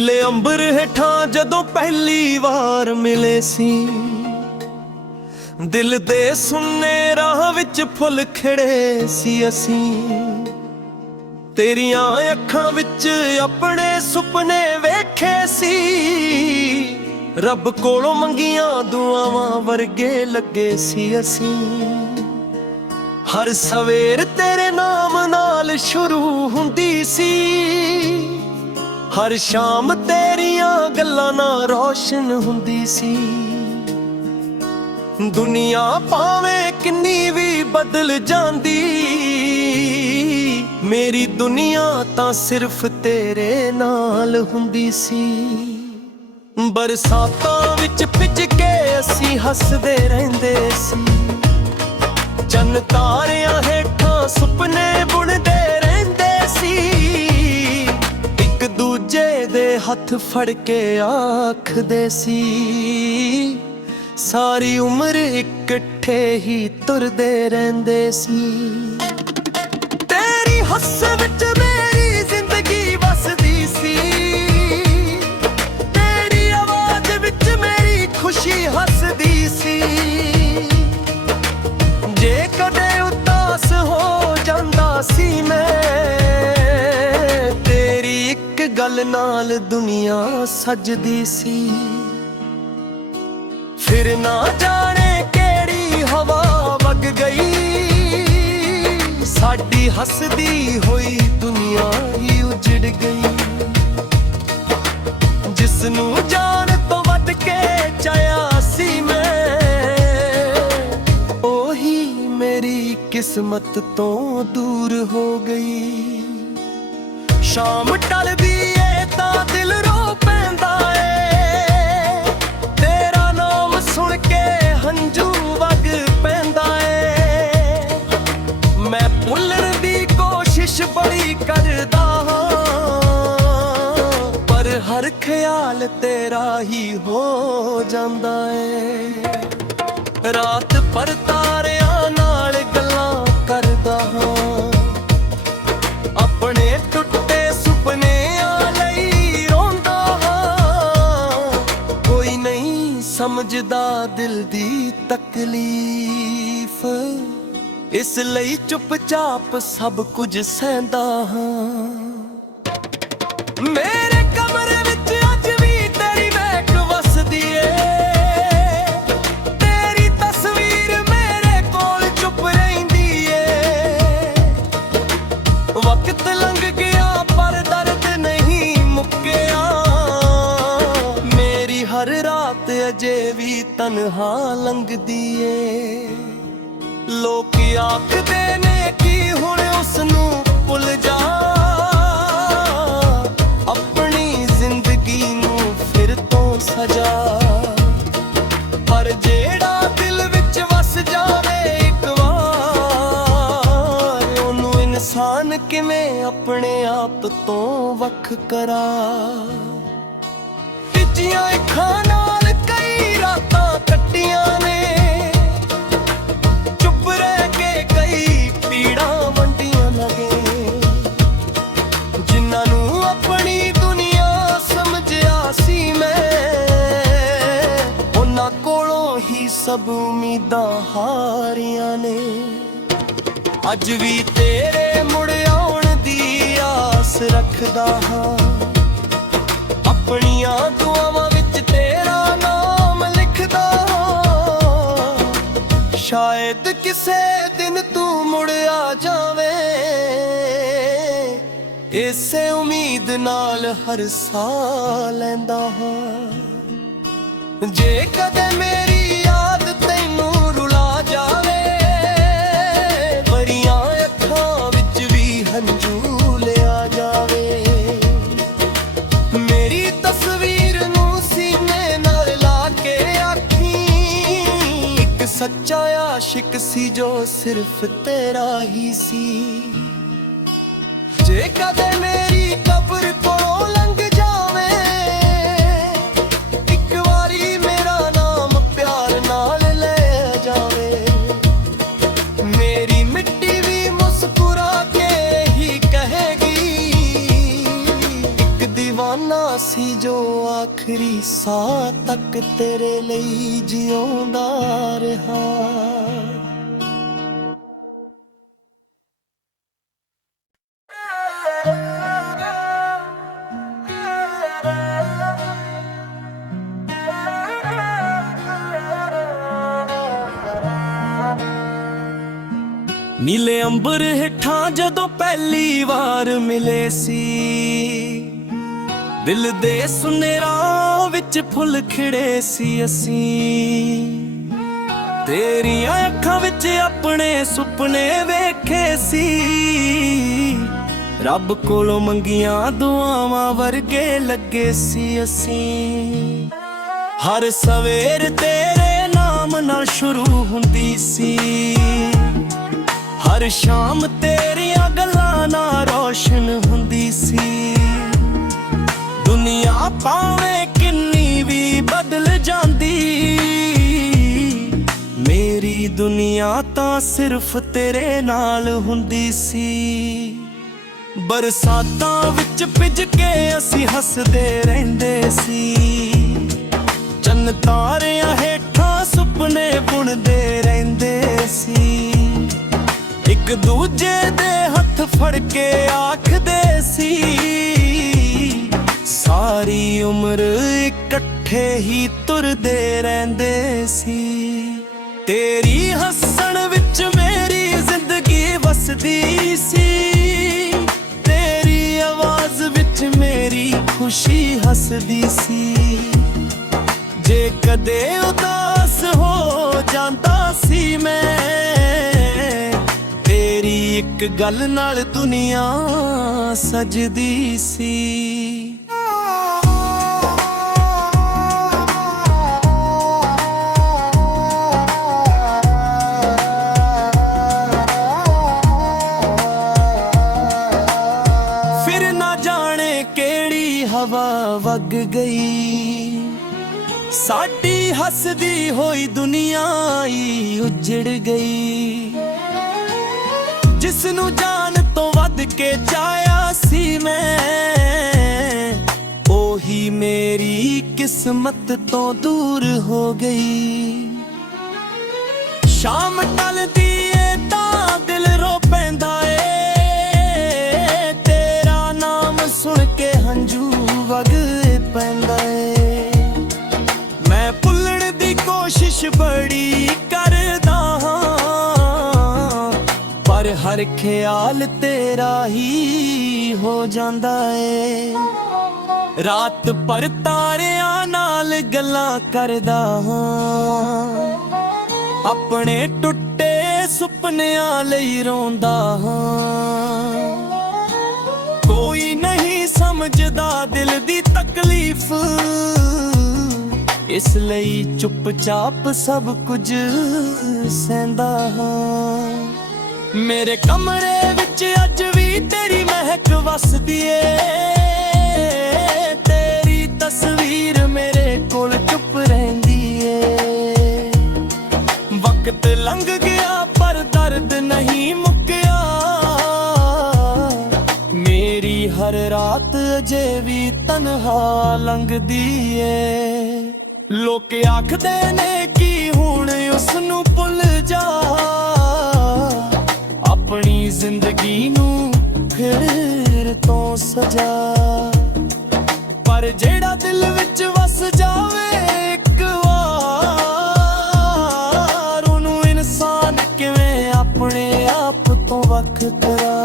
ਨੀਲੇ ਅੰਬਰ ਹੇਠਾਂ ਜਦੋਂ ਪਹਿਲੀ ਵਾਰ ਮਿਲੇ ਸੀ, ਦਿਲ ਦੇ ਸੁੰਨੇ ਰਾਹ ਵਿੱਚ ਫੁੱਲ ਖਿੜੇ ਸੀ ਅਸੀਂ। ਤੇਰੀਆਂ ਅੱਖਾਂ ਵਿੱਚ ਆਪਣੇ ਸੁਪਨੇ ਵੇਖੇ ਸੀ, ਰੱਬ ਕੋਲੋਂ ਮੰਗੀਆਂ ਦੁਆਵਾਂ ਵਰਗੇ ਲੱਗੇ ਸੀ ਅਸੀਂ। ਹਰ ਸਵੇਰ ਤੇਰੇ ਨਾਮ ਨਾਲ ਸ਼ੁਰੂ ਹੁੰਦੀ ਸੀ, ਹਰ ਸ਼ਾਮ ਤੇਰੀਆਂ ਗੱਲਾਂ ਨਾਲ ਰੌਸ਼ਨ ਹੁੰਦੀ ਸੀ। ਦੁਨੀਆ ਭਾਵੇਂ ਕਿੰਨੀ ਵੀ ਬਦਲ ਜਾਂਦੀ, ਮੇਰੀ ਦੁਨੀਆ ਤਾਂ ਸਿਰਫ ਤੇਰੇ ਨਾਲ ਹੁੰਦੀ ਸੀ। ਬਰਸਾਤਾਂ ਵਿੱਚ ਭਿੱਜ ਕੇ ਅਸੀਂ ਹੱਸਦੇ ਰਹਿੰਦੇ ਸੀ, ਚੰਨ ਤਾਰਿਆਂ ਹੇਠਾਂ ਸੁਪਨੇ ਬੁਣਦੇ ਰਹਿੰਦੇ ਸੀ। ਇੱਕ ਦੂਜੇ ਦੇ ਹੱਥ ਫੜ ਕੇ ਆਖਦੇ ਸੀ, ਸਾਰੀ ਉਮਰ ਇਕੱਠੇ ਹੀ ਤੁਰਦੇ ਰਹਿੰਦੇ ਸੀ। ਤੇਰੀ ਹੱਸ ਵਿੱਚ ਮੇਰੀ ਜ਼ਿੰਦਗੀ ਵਸਦੀ ਸੀ, ਤੇਰੀ ਆਵਾਜ਼ ਵਿੱਚ ਮੇਰੀ ਖੁਸ਼ੀ ਹੱਸਦੀ ਸੀ। ਜੇ ਕਦੇ ਉਦਾਸ ਹੋ ਜਾਂਦਾ ਸੀ ਮੈਂ, ਤੇਰੀ ਇੱਕ ਗੱਲ ਨਾਲ ਦੁਨੀਆ ਸਜਦੀ ਸੀ। ਫਿਰ ਨਾ ਜਾਣੇ ਕਿਹੜੀ ਹਵਾ ਵਗ ਗਈ, ਸਾਡੀ ਹੱਸਦੀ ਹੋਈ ਦੁਨੀਆ ਹੀ ਉਜੜ ਗਈ। ਜਿਸ ਨੂੰ ਜਾਨ ਤੋਂ ਵੱਧ ਕੇ ਚਾਹਿਆ ਸੀ ਮੈਂ, ਉਹੀ ਮੇਰੀ ਕਿਸਮਤ ਤੋਂ ਦੂਰ ਹੋ ਗਈ। ਸ਼ਾਮ ਢਲਦੀ ਏ ਤਾਂ ਦਿਲ ਰੋ ਪੈਂਦਾ ਏ, ਸੁਣ ਕੇ ਹੰਝੂ ਵਗ ਪੈਂਦਾ ਏ। ਮੈਂ ਭੁੱਲਣ ਦੀ ਕੋਸ਼ਿਸ਼ ਬੜੀ ਕਰਦਾ ਹਾਂ, ਪਰ ਹਰ ਖਿਆਲ ਤੇਰਾ ਹੀ ਹੋ ਜਾਂਦਾ ਏ। ਰਾਤ ਭਰ ਤਾਰਿਆਂ ਨਾਲ ਗੱਲਾਂ ਕਰਦਾ ਹਾਂ, ਆਪਣੇ ਟੁੱਟੇ ਸੁਪਨਿਆਂ ਲਈ ਰੋਂਦਾ ਹਾਂ। ਕੋਈ ਨਹੀਂ ਸਮਝਦਾ ਦਿਲ ਦੀ ਤਕਲੀਫ, ਇਸ ਲਈ ਚੁੱਪਚਾਪ ਸਭ ਕੁਝ ਸਹਿੰਦਾ ਹਾਂ। ਮੇਰੇ ਕਮਰੇ ਵਿੱਚ ਅੱਜ ਵੀ ਤੇਰੀ ਮਹਿਕ ਵਸਦੀ ਏ, ਤੇਰੀ ਤਸਵੀਰ ਮੇਰੇ ਕੋਲ ਚੁੱਪ ਰਹਿੰਦੀ ਏ। ਵਕਤ ਲੰਘ ਗਿਆ ਪਰ ਦਰਦ ਨਹੀਂ ਮੁੱਕਿਆ, ਮੇਰੀ ਹਰ ਰਾਤ ਅਜੇ ਵੀ ਤਨਹਾ ਲੰਘਦੀ ਏ। ਲੋਕ ਆਖਦੇ ਨੇ ਕਿ ਹੁਣ ਉਸਨੂੰ ਭੁੱਲ ਜਾ, ਆਪਣੀ ਜ਼ਿੰਦਗੀ ਨੂੰ ਫਿਰ ਤੋਂ ਸਜਾ। ਪਰ ਜਿਹੜਾ ਦਿਲ ਵਿੱਚ ਵਸ ਜਾਵੇ ਇੱਕ ਵਾਰ, ਉਹਨੂੰ ਇਨਸਾਨ ਕਿਵੇਂ ਆਪਣੇ ਆਪ ਤੋਂ ਵੱਖ ਕਰਾ। ਭਿੱਜੀਆਂ ਅੱਖਾਂ ਨਾਲ ਕਈ ਰਾਤਾਂ ਕੱਟੀਆਂ ਨੇ, ਚੁੱਪ ਰਹਿ ਕੇ ਕਈ ਪੀੜਾਂ ਵੰਡੀਆਂ ਲਗੇ। ਜਿਨ੍ਹਾਂ ਨੂੰ ਆਪਣੀ ਦੁਨੀਆ ਸਮਝਿਆ ਸੀ ਮੈਂ, ਉਹਨਾਂ ਕੋਲੋਂ ਹੀ ਸਭ ਉਮੀਦਾਂ ਹਾਰੀਆਂ ਨੇ। ਅੱਜ ਵੀ ਤੇਰੇ ਮੁੜ ਆਉਣ ਦੀ ਆਸ ਰੱਖਦਾ ਹਾਂ, ਆਪਣੀਆਂ ਦੁਆਵਾਂ ਵਿੱਚ ਤੇਰਾ ਨਾਮ ਲਿਖਦਾ ਹਾਂ। ਸ਼ਾਇਦ ਕਿਸੇ ਦਿਨ ਤੂੰ ਮੁੜ ਆ ਜਾਵੇਂ, ਇਸੇ ਉਮੀਦ ਨਾਲ ਹਰ ਸਾਹ ਲੈਂਦਾ ਹਾਂ। ਜੇ ਕਦੇ ਮੇਰੀ ਯਾਦ ਤੈਨੂੰ ਰੁਲਾ ਜਾਵੇ, ਭਰੀਆਂ ਅੱਖਾਂ ਵਿੱਚ ਵੀ ਹੰਝੂ ਲਿਆ ਜਾਵੇ। ਮੇਰੀ ਤਸਵੀਰ ਨੂੰ ਸੀਨੇ ਨਾਲ ਲਾ ਕੇ ਆਖੀਂ, ਇੱਕ ਸੱਚਾ ਆਸ਼ਿਕ ਸੀ ਜੋ ਸਿਰਫ ਤੇਰਾ ਹੀ ਸੀ। ਜੇ ਕਦੇ ਮੇਰੀ ਕਬਰ ਕੋਲੋਂ ਲੰਘ ਜਾਵੇ, ਇੱਕ ਵਾਰੀ ਮੇਰਾ ਨਾਮ ਪਿਆਰ ਨਾਲ ਲੈ ਜਾਵੇ। ਮੇਰੀ ਮਿੱਟੀ ਵੀ ਮੁਸਕਰਾ ਕੇ ਹੀ ਕਹੇਗੀ, ਇੱਕ ਦੀਵਾਨਾ ਸੁਪਨਾ ਸੀ ਜੋ ਆਖਰੀ ਸਾਹ ਤੱਕ ਤੇਰੇ ਲਈ ਜਿਉਂਦਾ ਰਿਹਾ। ਨੀਲੇ ਅੰਬਰ ਹੇਠਾਂ ਜਦੋਂ ਪਹਿਲੀ ਵਾਰ ਮਿਲੇ ਸੀ, ਦਿਲ ਦੇ ਸੁਨੇਰਾਂ ਵਿੱਚ ਫੁੱਲ ਖਿੜੇ ਸੀ ਅਸੀਂ। ਤੇਰੀਆਂ ਅੱਖਾਂ ਵਿੱਚ ਆਪਣੇ ਸੁਪਨੇ ਵੇਖੇ ਸੀ, ਰੱਬ ਕੋਲੋਂ ਮੰਗੀਆਂ ਦੁਆਵਾਂ ਵਰਗੇ ਲੱਗੇ ਸੀ ਅਸੀਂ। ਹਰ ਸਵੇਰ ਤੇਰੇ ਨਾਮ ਨਾਲ ਸ਼ੁਰੂ ਹੁੰਦੀ ਸੀ, ਹਰ ਸ਼ਾਮ ਤੇਰੀਆਂ ਗੱਲਾਂ ਨਾਲ ਰੋਸ਼ਨ ਹੁੰਦੀ ਸੀ। ਦੁਨੀਆ ਭਾਵੇਂ ਕਿੰਨੀ ਵੀ ਬਦਲ ਜਾਂਦੀ, ਮੇਰੀ ਦੁਨੀਆ ਤਾਂ ਸਿਰਫ ਤੇਰੇ ਨਾਲ ਹੁੰਦੀ ਸੀ। ਬਰਸਾਤਾਂ ਵਿੱਚ ਭਿੱਜ ਕੇ ਅਸੀਂ ਹੱਸਦੇ ਰਹਿੰਦੇ ਸੀ, ਚੰਨ ਤਾਰਿਆਂ ਹੇਠਾਂ ਸੁਪਨੇ ਬੁਣਦੇ ਰਹਿੰਦੇ ਸੀ। ਇੱਕ ਦੂਜੇ ਦੇ ਹੱਥ ਫੜ ਕੇ ਆਖਦੇ ਸੀ, ਸਾਰੀ ਉਮਰ ਇਕੱਠੇ ਹੀ ਤੁਰਦੇ ਰਹਿੰਦੇ ਸੀ। ਤੇਰੀ ਹੱਸਣ ਵਿੱਚ ਮੇਰੀ ਜ਼ਿੰਦਗੀ ਵਸਦੀ ਸੀ, ਤੇਰੀ ਆਵਾਜ਼ ਵਿੱਚ ਮੇਰੀ ਖੁਸ਼ੀ ਹੱਸਦੀ ਸੀ। ਜੇ ਕਦੇ ਉਦਾਸ ਹੋ ਜਾਂਦਾ ਸੀ ਮੈਂ, ਤੇਰੀ ਇੱਕ ਗੱਲ ਨਾਲ ਦੁਨੀਆ ਸਜਦੀ ਸੀ। ਫਿਰ ਨਾ ਜਾਣੇ ਕਿਹੜੀ ਹਵਾ ਵਗ ਗਈ, ਸਾਡੀ ਹੱਸਦੀ ਹੋਈ ਦੁਨੀਆ ਹੀ ਉਜੜ ਗਈ। ਜਿਸ ਨੂੰ ਜਾਨ ਤੋਂ ਵੱਧ ਕੇ ਚਾਹਿਆ ਸੀ ਮੈਂ, ਉਹੀ ਮੇਰੀ ਕਿਸਮਤ ਤੋਂ ਦੂਰ ਹੋ ਗਈ। ਸ਼ਾਮ ਢਲਦੀ ਏ ਤਾਂ ਦਿਲ ਰੋ ਪੈਂਦਾ ਏ, ਤੇਰਾ ਨਾਮ ਸੁਣ ਕੇ ਹੰਝੂ ਵਗ ਪੈਂਦਾ ਏ। ਮੈਂ ਭੁੱਲਣ ਦੀ ਕੋਸ਼ਿਸ਼ ਬੜੀ ਕਰਦਾ ਹਾਂ, ਪਰ ਹਰ ਖਿਆਲ ਤੇਰਾ ਹੀ ਹੋ ਜਾਂਦਾ ਏ। ਰਾਤ ਭਰ ਤਾਰਿਆਂ ਨਾਲ ਗੱਲਾਂ ਕਰਦਾ ਹਾਂ, ਆਪਣੇ ਟੁੱਟੇ ਸੁਪਨਿਆਂ ਲਈ ਰੋਂਦਾ ਹਾਂ। ਕੋਈ ਨਹੀਂ ਸਮਝਦਾ ਦਿਲ ਦੀ ਤਕਲੀਫ, ਇਸ ਲਈ ਚੁੱਪਚਾਪ ਸਭ ਕੁਝ ਸਹਿੰਦਾ ਹਾਂ। ਮੇਰੇ ਕਮਰੇ ਵਿੱਚ ਅੱਜ ਵੀ ਤੇਰੀ ਮਹਿਕ ਵਸਦੀ ਏ, ਤੇਰੀ ਤਸਵੀਰ ਮੇਰੇ ਕੋਲ ਚੁੱਪ ਰਹਿੰਦੀ ਏ। ਵਕਤ ਲੰਘ ਗਿਆ ਪਰ ਦਰਦ ਨਹੀਂ ਮੁੱਕਿਆ, ਮੇਰੀ ਹਰ ਰਾਤ ਅਜੇ ਵੀ ਤਨਹਾ ਲੰਘਦੀ ਏ। ਲੋਕ ਆਖਦੇ ਨੇ ਕਿ ਹੁਣ ਉਸ ਨੂੰ ਭੁੱਲ ਜਾ, ਆਪਣੀ ਜ਼ਿੰਦਗੀ ਨੂੰ ਫਿਰ ਤੋਂ ਸਜਾ। ਪਰ ਜਿਹੜਾ ਦਿਲ ਵਿੱਚ ਵਸ ਜਾਵੇ ਇੱਕ ਵਾਰ, ਉਹਨੂੰ ਇਨਸਾਨ ਕਿਵੇਂ ਆਪਣੇ ਆਪ ਤੋਂ ਵੱਖ ਕਰਾ।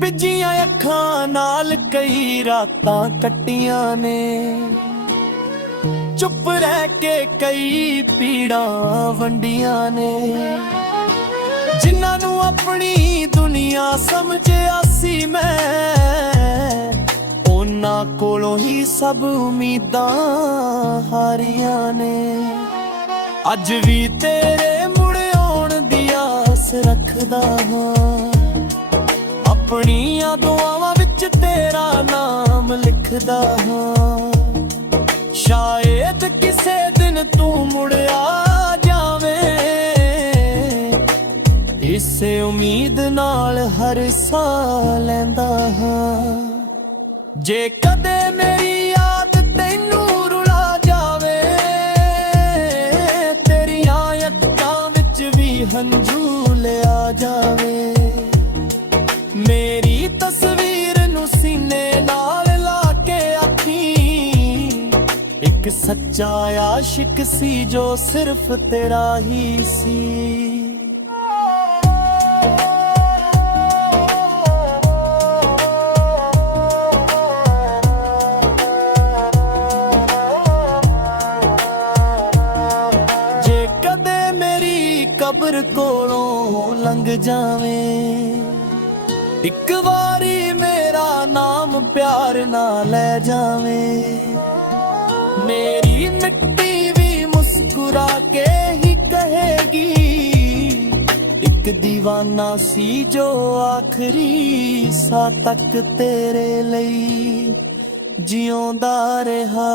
ਭਿੱਜੀਆਂ ਅੱਖਾਂ ਨਾਲ ਕਈ ਰਾਤਾਂ ਕੱਟੀਆਂ ਨੇ, ਚੁੱਪ ਰਹਿ ਕੇ ਕਈ ਪੀੜਾਂ ਵੰਡੀਆਂ ਨੇ। ਜਿਨ੍ਹਾਂ ਨੂੰ ਆਪਣੀ ਦੁਨੀਆ ਸਮਝਿਆ ਸੀ ਮੈਂ, ਉਹਨਾਂ ਕੋਲੋਂ ਹੀ ਸਭ ਉਮੀਦਾਂ ਹਾਰੀਆਂ ਨੇ। ਅੱਜ ਵੀ ਤੇਰੇ ਮੁੜ ਆਉਣ ਦੀ ਆਸ ਰੱਖਦਾ ਹਾਂ, ਆਪਣੀਆਂ ਦੁਆਵਾਂ ਵਿੱਚ ਤੇਰਾ ਨਾਮ ਲਿਖਦਾ ਹਾਂ। ਸ਼ਾਇਦ ਕਿਸੇ ਦਿਨ ਤੂੰ ਮੁੜ ਆ ਜਾਵੇਂ, ਇਸੇ ਉਮੀਦ ਨਾਲ ਹਰ ਸਾਹ ਲੈਂਦਾ ਹਾਂ। ਜੇ ਕਦੇ ਮੇਰੀ ਯਾਦ ਤੈਨੂੰ ਰੁਲਾ ਜਾਵੇ, ਤੇਰੀਆਂ ਅੱਖਾਂ ਵਿੱਚ ਵੀ ਹੰਝੂ ਲਿਆ ਜਾਵੇ, ਮੇਰੀ ਤਸਵੀਰ ਨੂੰ ਸੀਨੇ ਨਾਲ ਲਾ ਕੇ ਆਖੀ, ਇੱਕ ਸੱਚਾ ਆਸ਼ਿਕ ਸੀ ਜੋ ਸਿਰਫ ਤੇਰਾ ਹੀ ਸੀ। ਕਬਰ ਕੋਲੋਂ ਲੰਘ ਜਾਵੇਂ, ਇੱਕ ਵਾਰੀ ਮੇਰਾ ਨਾਮ ਪਿਆਰ ਨਾ ਲੈ ਜਾਵੇਂ, ਮੇਰੀ ਮਿੱਟੀ ਵੀ ਮੁਸਕਰਾ ਕੇ ਹੀ ਕਹੇਗੀ, ਇੱਕ دیਵਾਨਾ ਸੀ ਜੋ ਆਖਰੀ ਸਾਹ ਤੱਕ ਤੇਰੇ ਲਈ ਜਿਉਂਦਾ ਰਿਹਾ।